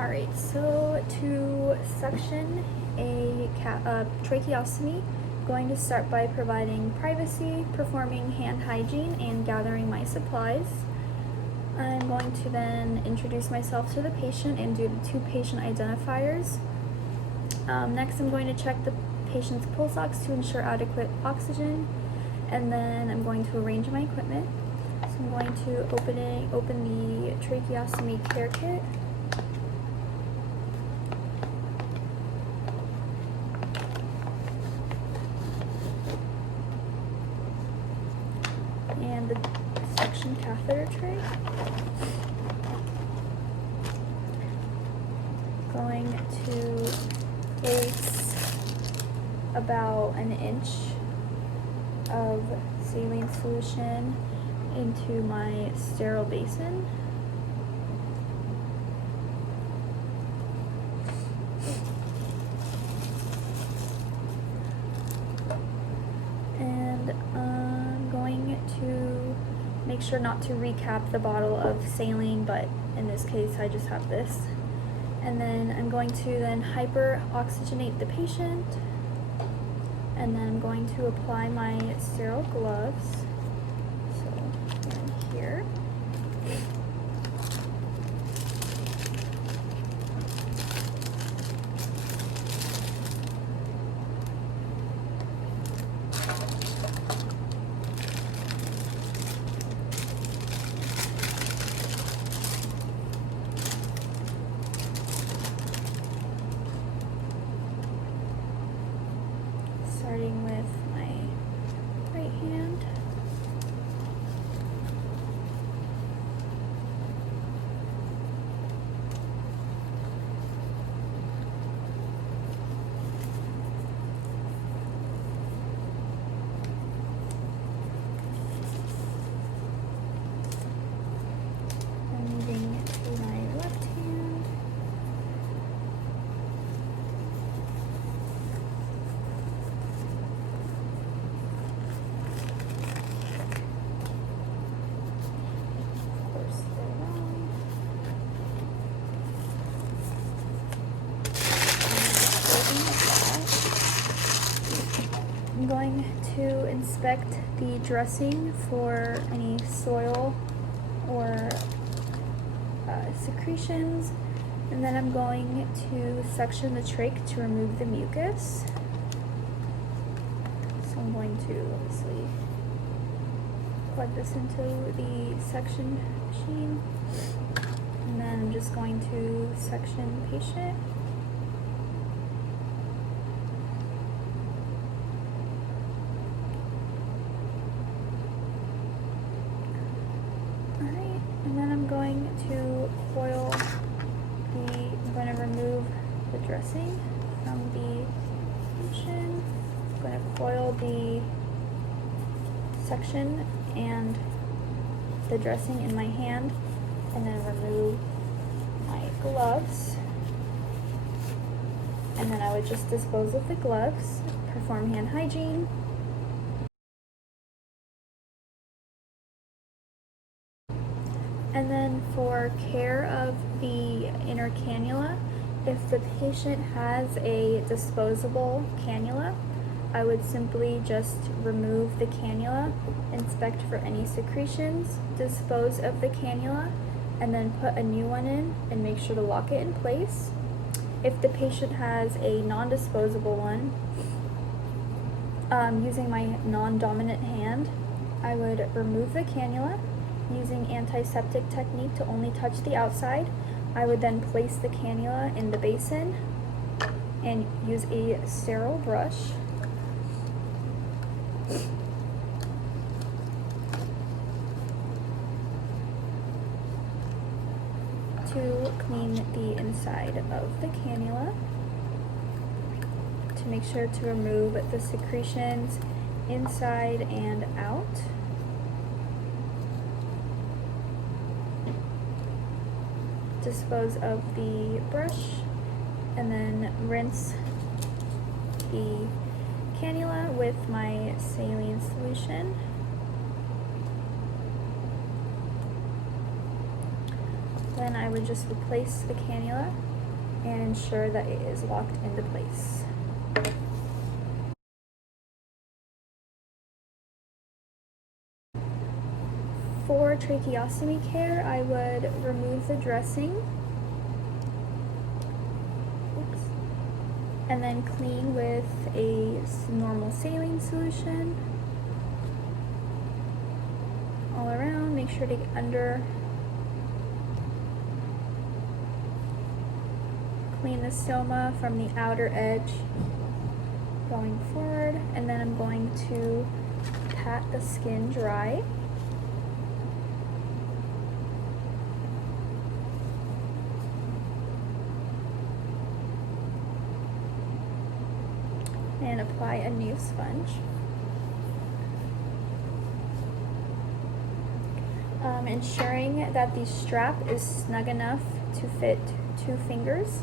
Alright, so to suction a tracheostomy, I'm going to start by providing privacy, performing hand hygiene, and gathering my supplies. I'm going to then introduce myself to the patient and do the 2 patient identifiers. Next, I'm going to check the patient's pulse ox to ensure adequate oxygen, and then I'm going to arrange my equipment. So I'm going to open the tracheostomy care kit. And the suction catheter tray. Going to place about an inch of saline solution into my sterile basin. And I'm going to make sure not to recap the bottle of saline, but in this case I just have this. And then I'm going to then hyper-oxygenate the patient, and then I'm going to apply my sterile gloves. So in here. Starting with my right hand. And moving to my left hand. I'm going to inspect the dressing for any soil or secretions, and then I'm going to suction the trach to remove the mucus. So I'm going to obviously plug this into the suction machine, and then I'm just going to suction the patient. Alright, and then I'm going to I'm going to remove the dressing from the patient. I'm going to coil the suction and the dressing in my hand, and then remove my gloves. And then I would just dispose of the gloves, perform hand hygiene. And then for care of the inner cannula, if the patient has a disposable cannula, I would simply just remove the cannula, inspect for any secretions, dispose of the cannula, and then put a new one in and make sure to lock it in place. If the patient has a non-disposable one, using my non-dominant hand, I would remove the cannula. Using antiseptic technique to only touch the outside, I would then place the cannula in the basin and use a sterile brush to clean the inside of the cannula, to make sure to remove the secretions inside and out. Dispose of the brush, and then rinse the cannula with my saline solution. Then I would just replace the cannula and ensure that it is locked into place. For tracheostomy care, I would remove the dressing. Oops. And then clean with a normal saline solution all around. Make sure to get under. Clean the stoma from the outer edge going forward, and then I'm going to pat the skin dry. And apply a new sponge. Ensuring that the strap is snug enough to fit 2 fingers.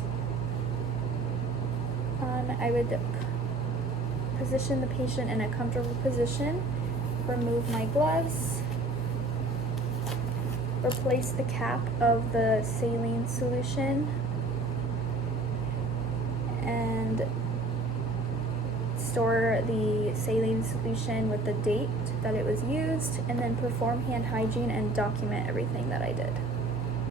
I would position the patient in a comfortable position, remove my gloves, replace the cap of the saline solution, and store the saline solution with the date that it was used, and then perform hand hygiene and document everything that I did.